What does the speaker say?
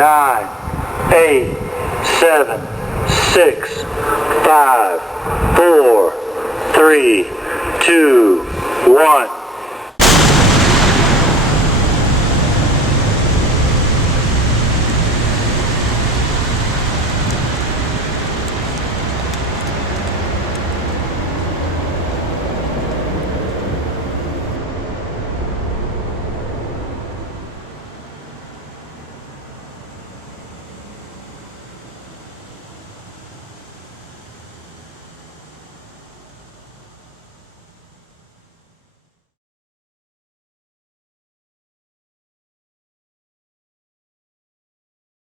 9, 8, 7, 6, 5, 4, 3, 2, 1.